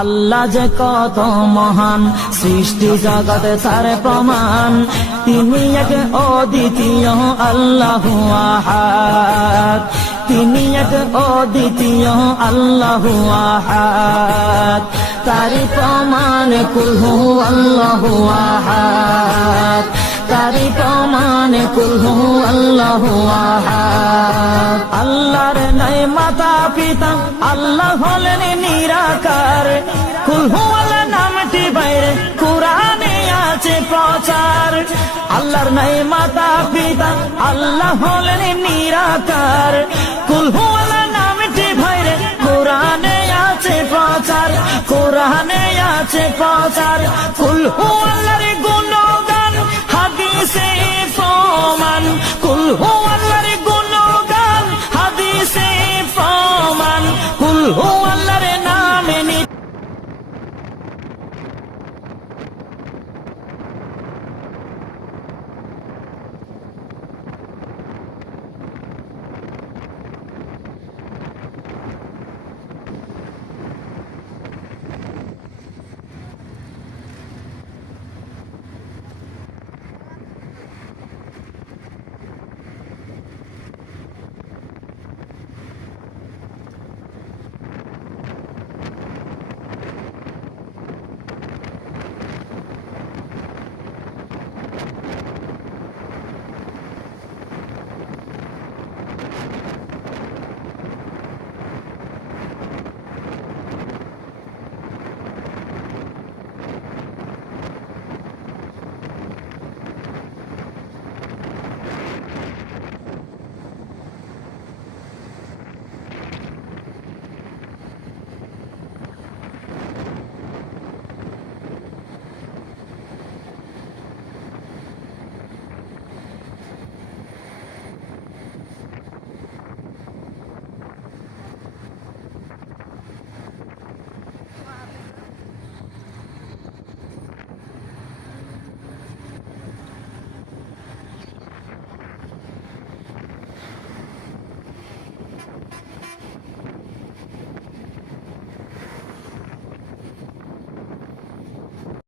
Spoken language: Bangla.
আল্লাহ যে কত মহান, সৃষ্টি জগতে তার প্রমাণ। তিনি এক অদ্বিতীয় আল্লাহু আহাদ, তিনি এক অদ্বিতীয় আল্লাহু আহাদ। তারি প্রমাণ কুল হু আল্লাহু আহাদ, তারি প্রমাণ কুল হু আল্লাহু আহাদ। আল্লাহর নাই মাতা পিতা, আল্লাহ হলেন নিরাকার। কুল হু আল্লাহ নামটি বাইরে কুরআনে আছে প্রচার। আল্লাহর নাই মাতা পিতা, আল্লাহ হলেন নিরাকার। কুল হু আল্লাহ নামটি বাইরে কুরআনে আছে প্রচার, কুরআনে আছে প্রচার। কুল হু আল্লাহর